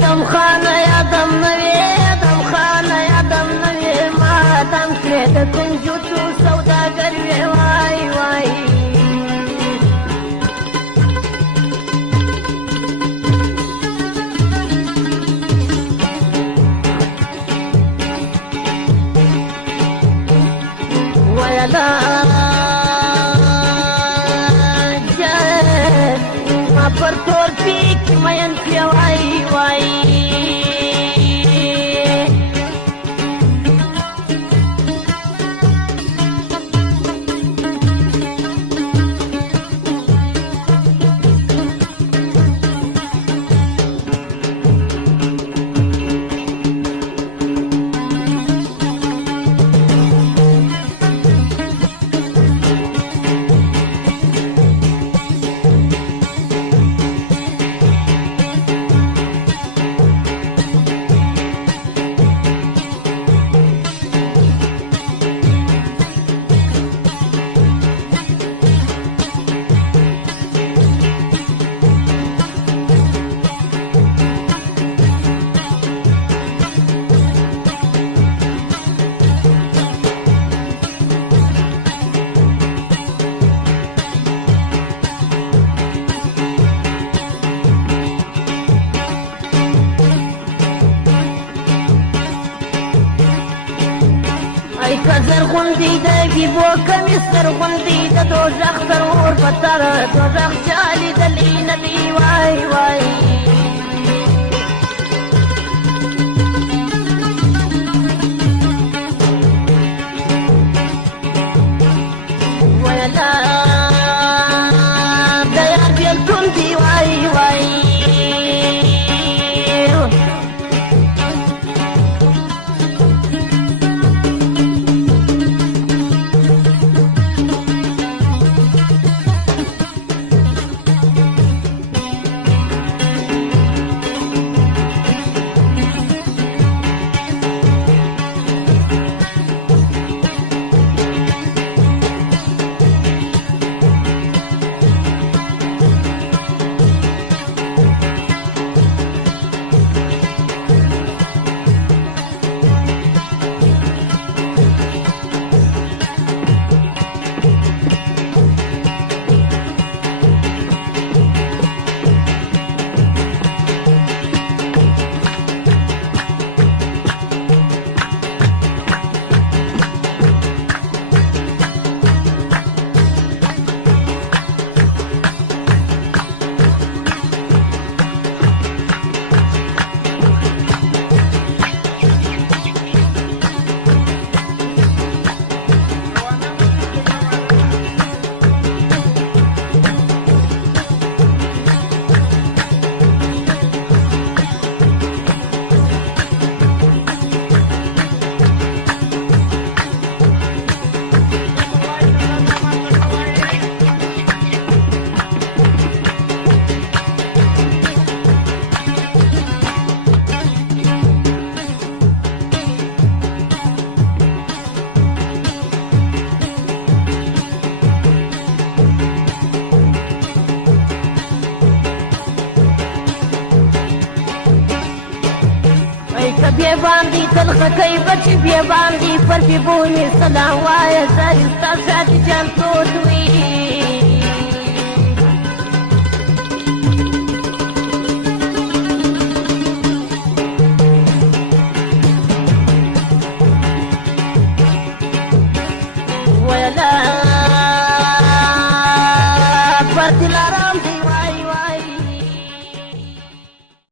دم خانه یادم نوی دم خانه یادم نوی ماتم کړې د کنجوسو سوداګر وې وای وای ویلا ما پر تور پیک مین پی وای وای کزر غوندې د بیبو کمیس تر غوندې د دوزخ تر اور په تر دوزخ چا لیدلی نه دي وای وای ویلا د یار بېلتون دي وای وای بیا باندې تلخه کوي بچي بیا باندې پر بیبونې سلام وایه زر ستا ساتي جان تود وي ویلا پر دلارام